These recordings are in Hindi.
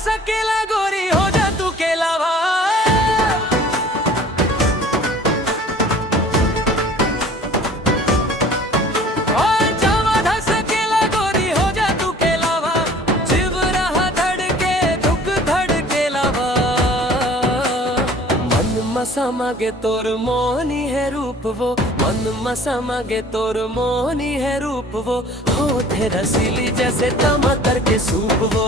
सकेला गोरी हो जा तू केलावा। मसा मागे तोर मोहनी है रूप वो, मन मसा मागे तोर मोहनी है रूप वो, हो तेरा रसीली जैसे टमाटर के सूप वो।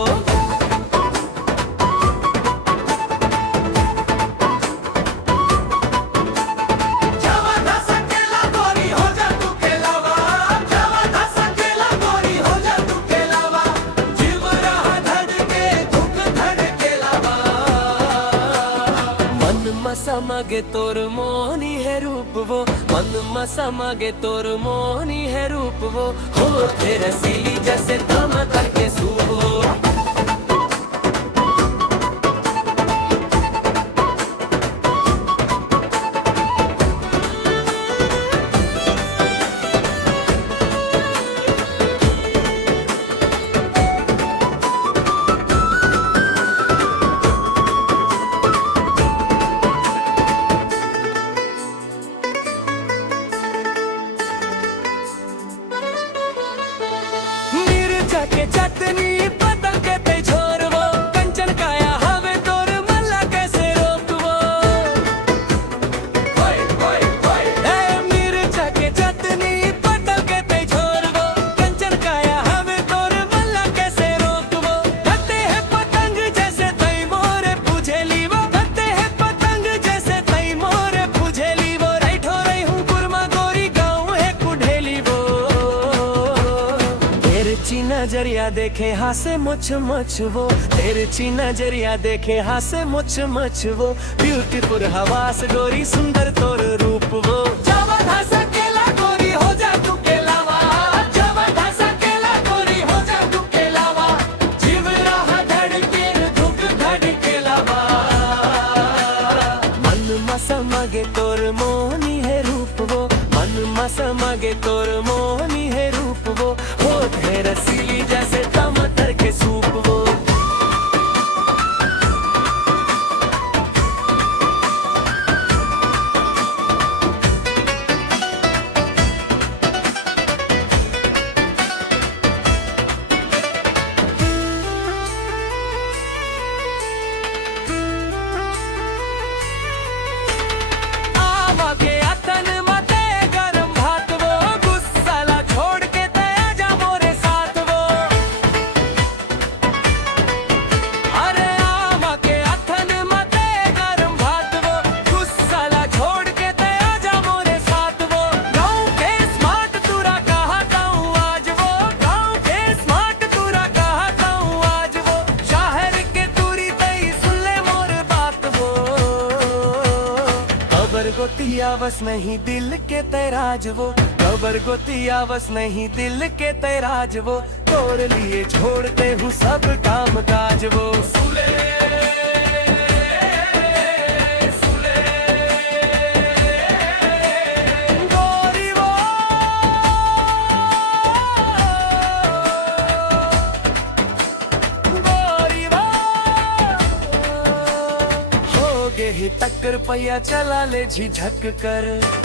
मसा मागे तोर मोहनी है रूप वो, मन मसा मागे तोर मोहनी है रूप वो, हो तेरे रसीली जैसे टमाटर के सूप वो। के चटनी पतंग के ते छोरवो, कंचन काया हवे तोर मल्ला कैसे रोकवो। ए मिर्चा के चटनी पतंग के ते छोरवो, कंचन काया हवे तोर मल्ला कैसे रोकवो। धत्ते है पतंग जैसे तई मोरे पूछेली वो, धत्ते है पतंग जैसे तई मोरे पूछेली वो। राइठो रही हूँ कुरमा गोरी गाँव है कुढेली वो। तेरची नजरिया देखे हासे मुछ मुछ वो, तेरची नजरिया देखे हासे मुछ मुछ वो। ब्यूटीफुल हवास गोरी सुंदर तोर रूप वो। जवन हंस केला गोरी हो जा तू केलावा, जवन हंस केला गोरी हो जा तू केलावा। जीव रहा धड़के धुक धड़केलावा। मन मसा मागे तोर मोहनी है रूप वो, मन मसा मागे तोर मोहनी है रूप वो, हो तेरे रसीली जैसे टमाटर के सूप वो। आवा के अतन मते गरम भात वो, गुस्साला छोड़ के ते आजा मोरे साथ वो। अरे आवा के अतन मते गरम भात वो, गुस्साला छोड़ के ते आजा मोरे साथ वो। गाँव के स्मार्ट तुरा कहता हूँ आज वो, गाँव के स्मार्ट तुरा कहता हूँ आज वो। शहर के तुरी तई सुन ले मोर बात वो। खबर गोती आवस नहीं दिल के तेराज वो, खबर गोती आवस नहीं दिल के तेराज वो। तोर लिए छोड़ते हूँ सब काम काज वो। सुले सुले गोरी वो, गोरी वो। हो गे ही टक्कर पैया चला ले झिझक कर।